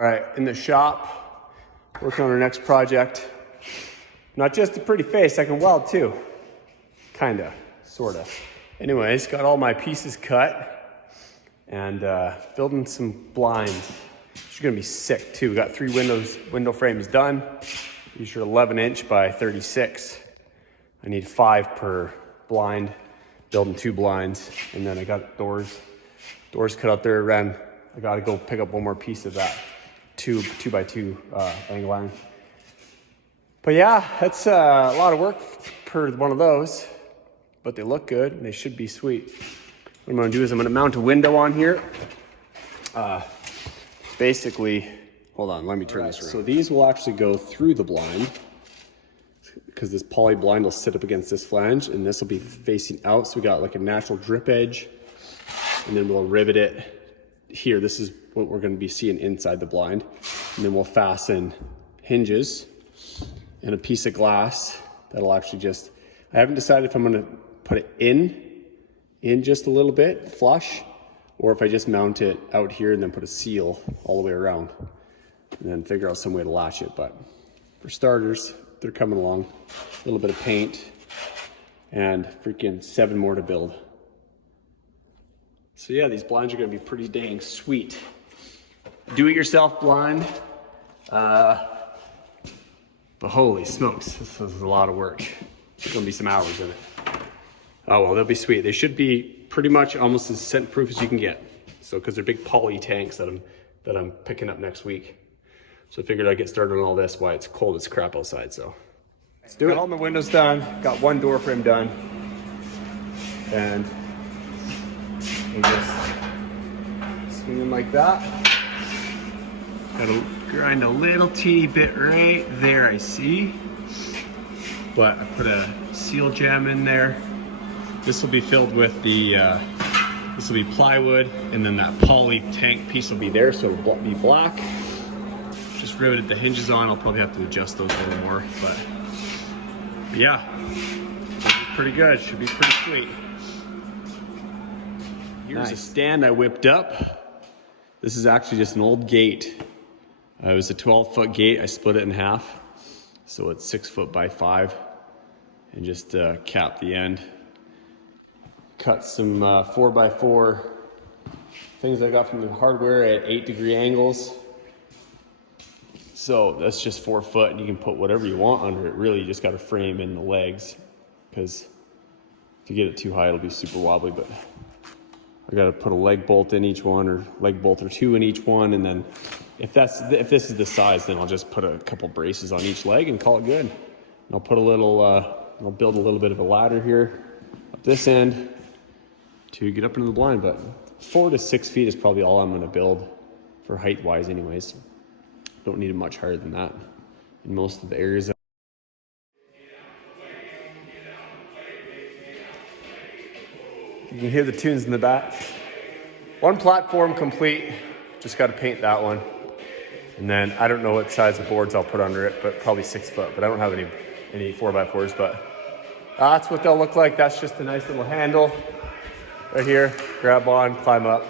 All right, in the shop, working on our next project. Not just a pretty face, I can weld too. Kinda, sorta. Anyways, got all my pieces cut and building some blinds. Which are gonna be sick too. We got 3 window frames done. These are 11" by 36. I need 5 per blind. Building 2 blinds, and then I got doors cut out there. I gotta go pick up one more piece of that 2 by 2 angle iron. But yeah, that's a lot of work per one of those, but they look good and they should be sweet. What I'm gonna do is I'm gonna mount a window on here. Basically, hold on, let me turn this around. So these will actually go through the blind because this poly blind will sit up against this flange and this will be facing out. So we got like a natural drip edge, and then we'll rivet it here. This is what we're gonna be seeing inside the blind. And then we'll fasten hinges and a piece of glass that'll actually just, I haven't decided if I'm gonna put it in just a little bit, flush, or if I just mount it out here and then put a seal all the way around and then figure out some way to latch it. But for starters, they're coming along. A little bit of paint and freaking 7 more to build. So yeah, these blinds are gonna be pretty dang sweet. Do-it-yourself blind. But holy smokes, this is a lot of work. There's gonna be some hours in it. Oh well, they'll be sweet. They should be pretty much almost as scent-proof as you can get. So, because they're big poly tanks that I'm picking up next week. So I figured I'd get started on all this while it's cold as crap outside, so. Let's do it. Got all my windows done, got 1 door frame done. And we'll just swing them like that. Gotta grind a little teeny bit right there, I see. But I put a seal jam in there. This will be filled with the, this will be plywood, and then that poly tank piece will be there, so it'll be black. Just riveted the hinges on. I'll probably have to adjust those a little more, but yeah, pretty good. Should be pretty sweet. Here's a stand I whipped up. This is actually just an old gate. It was a 12-foot gate. I split it in half, so it's 6 foot by 5, and just cap the end. Cut some 4x4 things I got from the hardware at 8-degree angles. So that's just 4 foot, and you can put whatever you want under it. Really, you just got to frame in the legs, because if you get it too high, it'll be super wobbly. But I got to put a leg bolt in each one, or leg bolt or 2 in each one, and then if this is the size, then I'll just put a couple braces on each leg and call it good. And I'll put a little, I'll build a little bit of a ladder here up this end to get up into the blind. But 4 to 6 feet is probably all I'm going to build for height wise anyways. Don't need it much higher than that in most of the areas. You can hear the tunes in the back. 1 platform complete, just got to paint that one. And then I don't know what size of boards I'll put under it, but probably 6 foot, but I don't have any 4x4s, but that's what they'll look like. That's just a nice little handle right here. Grab on, climb up,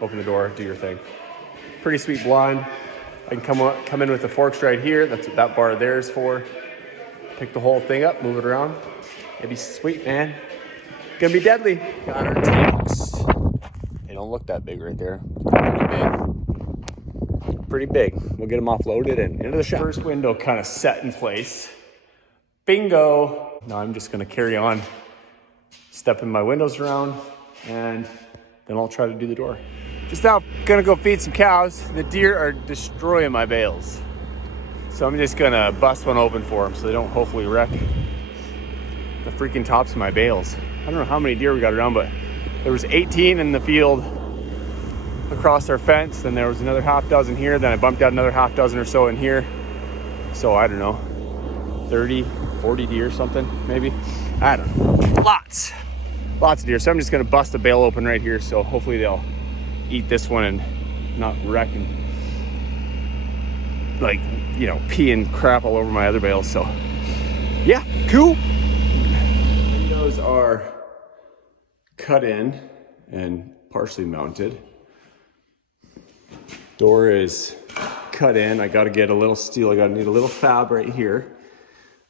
open the door, do your thing. Pretty sweet blind. I can come in with the forks right here. That's what that bar there is for. Pick the whole thing up, move it around. It'd be sweet, man. Gonna be deadly. Got our tanks. They don't look that big right there. Pretty big. We'll get them offloaded and into the shop. First window kind of set in place. Bingo. Now I'm just gonna carry on stepping my windows around, and then I'll try to do the door. Just now, gonna go feed some cows. The deer are destroying my bales. So I'm just gonna bust one open for them so they don't hopefully wreck the freaking tops of my bales. I don't know how many deer we got around, but there was 18 in the field across our fence, and there was another half dozen here. Then I bumped out another half dozen or so in here. So I don't know, 30, 40 deer or something, maybe. I don't know, lots of deer. So I'm just gonna bust the bale open right here. So hopefully they'll eat this one and not wreck and, like, you know, pee and crap all over my other bales. So yeah, cool. Windows are cut in and partially mounted. Door is cut in. I got to get a little steel. I need a little fab right here.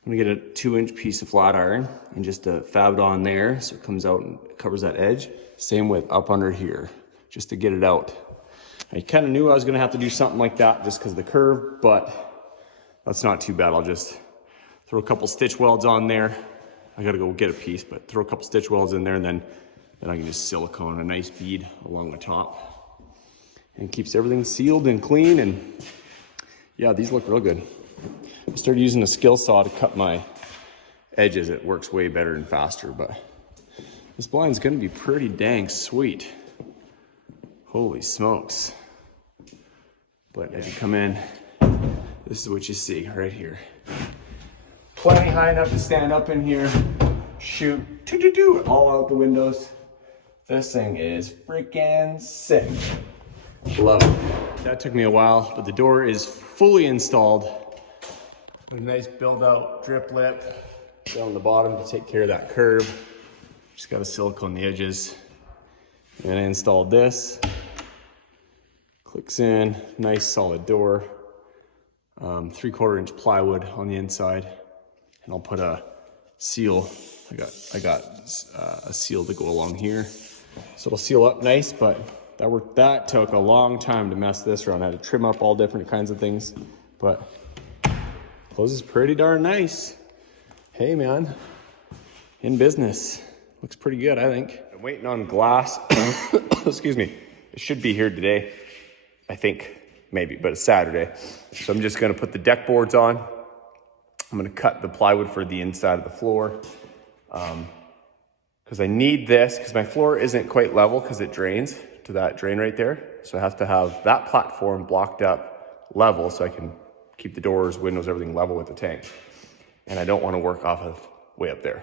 I'm gonna get a 2-inch piece of flat iron and just fab it on there so it comes out and covers that edge. Same with up under here, just to get it out. I kind of knew I was gonna have to do something like that just because of the curve, but that's not too bad. I'll just throw a couple stitch welds on there. I gotta go get a piece, but throw a couple stitch welds in there, and then I can just silicone a nice bead along the top. And it keeps everything sealed and clean, and yeah, these look real good. I started using a skill saw to cut my edges. It works way better and faster, but this blind's gonna be pretty dang sweet. Holy smokes. But as you come in, this is what you see right here. Plenty high enough to stand up in here, shoot, all out the windows. This thing is freaking sick. Love it. That took me a while, but the door is fully installed. With a nice build out drip lip down the bottom to take care of that curve. Just got to silicone the edges. And I installed this. Clicks in, nice solid door. 3/4 inch plywood on the inside. And I'll put a seal. I got a seal to go along here. So it'll seal up nice, but that took a long time to mess this around. I had to trim up all different kinds of things, but closes pretty darn nice. Hey man, in business. Looks pretty good, I think. I'm waiting on glass. Excuse me. It should be here today. I think, maybe, but it's Saturday. So I'm just gonna put the deck boards on. I'm gonna cut the plywood for the inside of the floor. Because I need this, because my floor isn't quite level because it drains to that drain right there. So I have to have that platform blocked up level so I can keep the doors, windows, everything level with the tank. And I don't want to work off of way up there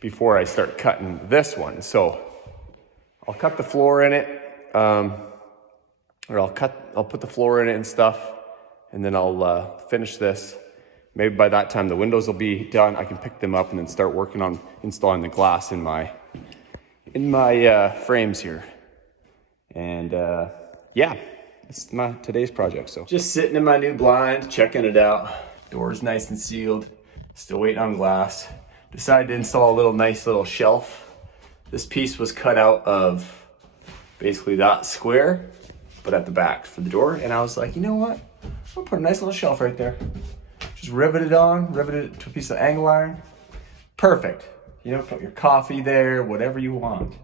before I start cutting this one. So I'll cut the floor in it, or I'll put the floor in it and stuff, and then I'll finish this. Maybe by that time the windows will be done. I can pick them up and then start working on installing the glass in my frames here. And yeah. It's my today's project, so. Just sitting in my new blind, checking it out. Door's nice and sealed. Still waiting on glass. Decided to install a nice little shelf. This piece was cut out of basically that square, but at the back for the door. And I was like, you know what? I'll put a nice little shelf right there. Just rivet it to a piece of angle iron. Perfect. You know, put your coffee there, whatever you want.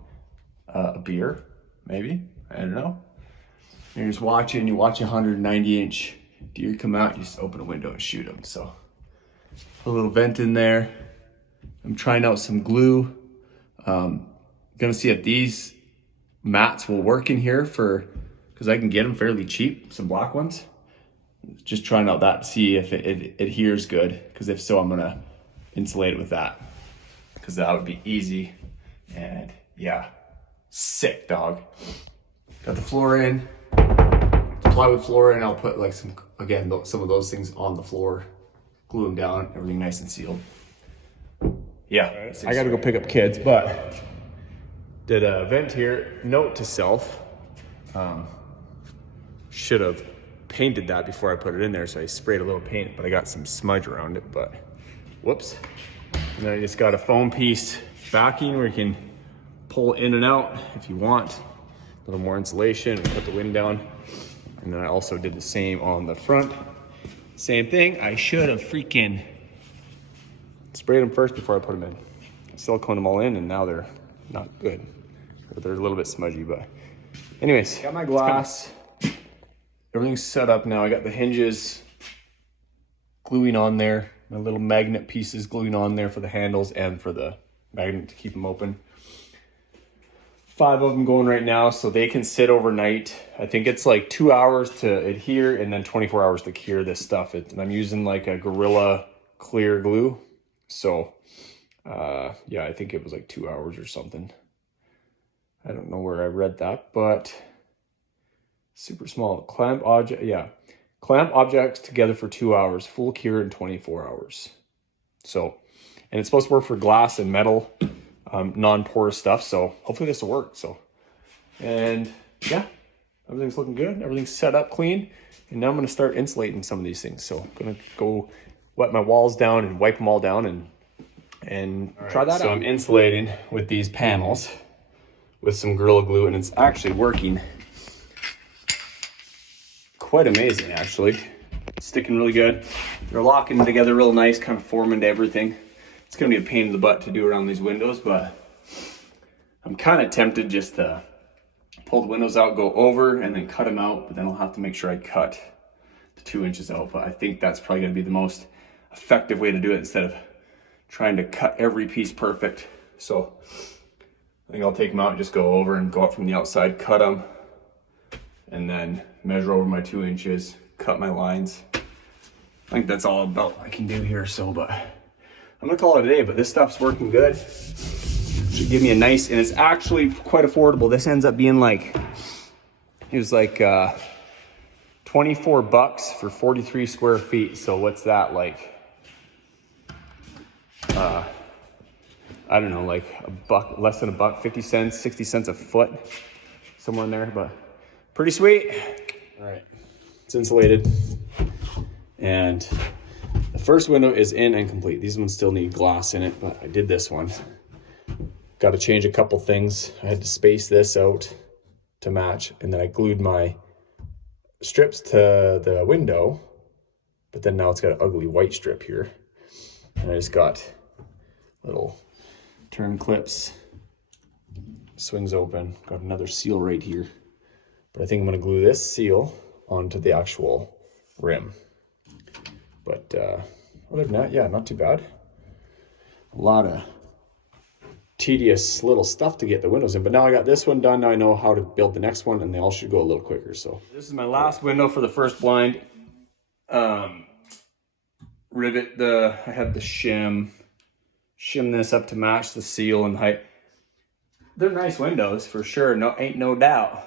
A beer, maybe, I don't know. You're just watching, you watch a 190-inch deer come out, you just open a window and shoot them. So, put a little vent in there. I'm trying out some glue. Gonna see if these mats will work in here because I can get them fairly cheap, some black ones. Just trying out that to see if it adheres good, because if so, I'm gonna insulate it with that, because that would be easy. And yeah, sick, dog. Got the floor in. Plywood floor, and I'll put like some of those things on the floor, glue them down, everything nice and sealed. Yeah, I gotta go pick up kids, but did a vent here. Note to self, should have painted that before I put it in there, so I sprayed a little paint, but I got some smudge around it, but whoops. And then I just got a foam piece backing where you can pull in and out if you want. A little more insulation and put the wind down. And then I also did the same on the front. Same thing, I should have freaking sprayed them first before I put them in. Silicone them all in, and now they're not good. They're a little bit smudgy, but anyways, got my glass. Everything's set up now. I got the hinges gluing on there. My little magnet pieces gluing on there for the handles and for the magnet to keep them open. 5 of them going right now, so they can sit overnight. I think it's like 2 hours to adhere and then 24 hours to cure this stuff. And I'm using like a Gorilla clear glue. So yeah, I think it was like 2 hours or something. I don't know where I read that, but super small. Clamp objects together for 2 hours, full cure in 24 hours. So, and it's supposed to work for glass and metal, non-porous stuff. So hopefully this will work. So, and yeah, everything's looking good. Everything's set up clean. And now I'm gonna start insulating some of these things. So I'm gonna go wet my walls down and wipe them all down and try that out. So I'm insulating with these panels with some Gorilla Glue, and it's actually working quite amazing, actually. It's sticking really good. They're locking together real nice, kind of forming to everything. It's gonna be a pain in the butt to do around these windows, but I'm kind of tempted just to pull the windows out, go over, and then cut them out, but then I'll have to make sure I cut the 2 inches out. But I think that's probably gonna be the most effective way to do it instead of trying to cut every piece perfect. So I think I'll take them out and just go over and go up from the outside, cut them, and then measure over my 2 inches, cut my lines. I think that's all about I can do here. So, but I'm gonna call it a day, but this stuff's working good. Should give me a nice, and it's actually quite affordable. This ends up being like, it was like $24 for 43 square feet. So what's that, like? I don't know, like a buck, less than a buck, 50 cents, 60 cents a foot, somewhere in there, but pretty sweet. All right, it's insulated. And the first window is in and complete. These ones still need glass in it, but I did this one. Got to change a couple things. I had to space this out to match, and then I glued my strips to the window, but then now it's got an ugly white strip here. And I just got little turn clips, swings open, got another seal right here. But I think I'm gonna glue this seal onto the actual rim. But other than that, yeah, not too bad. A lot of tedious little stuff to get the windows in, but now I got this one done. Now I know how to build the next one, and they all should go a little quicker. So this is my last window for the first blind. Rivet I had the shim this up to match the seal and height. They're nice windows for sure, ain't no doubt.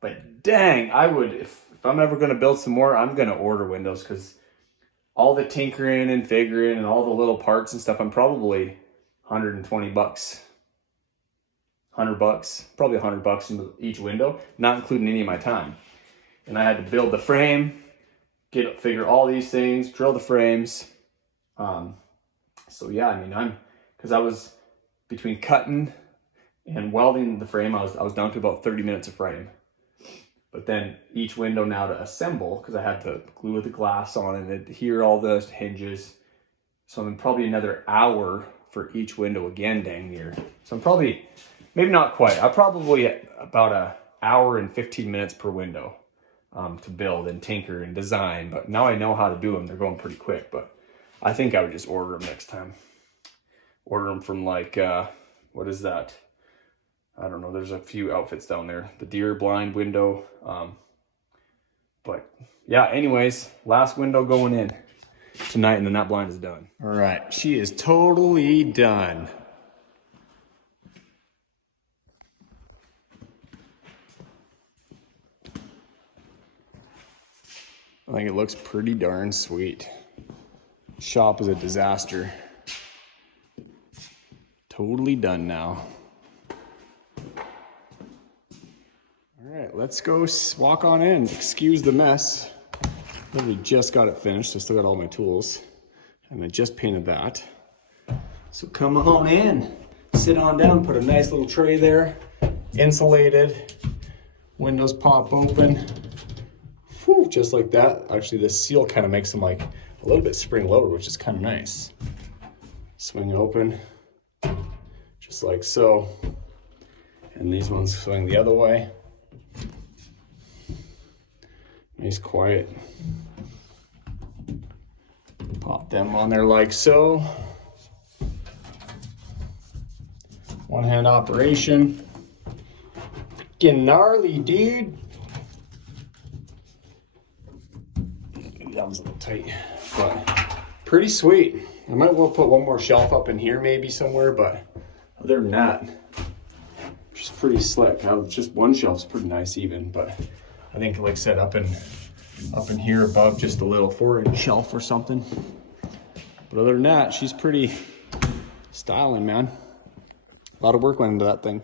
But dang, I would, if I'm ever gonna build some more, I'm gonna order windows, because all the tinkering and figuring and all the little parts and stuff, I'm probably $120, $100, probably $100 in each window, not including any of my time. And I had to build the frame, figure all these things, drill the frames. So yeah, I mean, because I was between cutting and welding the frame, I was down to about 30 minutes of frame. But then each window now to assemble, because I had to glue the glass on and adhere all the hinges. So I'm probably another hour for each window again, dang near. So I'm probably, maybe not quite, I'm probably about an hour and 15 minutes per window to build and tinker and design. But now I know how to do them. They're going pretty quick, but I think I would just order them next time. Order them from like, what is that? I don't know, there's a few outfits down there. The deer blind window. But yeah, anyways, last window going in tonight, and then that blind is done. All right, she is totally done. I think it looks pretty darn sweet. Shop is a disaster. Totally done now. All right, let's go walk on in. Excuse the mess. Literally just got it finished. I still got all my tools, and I just painted that. So come on in, sit on down, put a nice little tray there, insulated, windows pop open. Whew, just like that. Actually, this seal kind of makes them like a little bit spring loaded, which is kind of nice. Swing open, just like so. And these ones swing the other way. Nice, quiet. Pop them on there like so. One hand operation. Freaking gnarly, dude. That was a little tight, but pretty sweet. I might well put one more shelf up in here maybe somewhere, but other than that, just pretty slick. Just one shelf's pretty nice even, but I think, like I said, up in here above, just a little 4-inch shelf or something. But other than that, she's pretty styling, man. A lot of work went into that thing.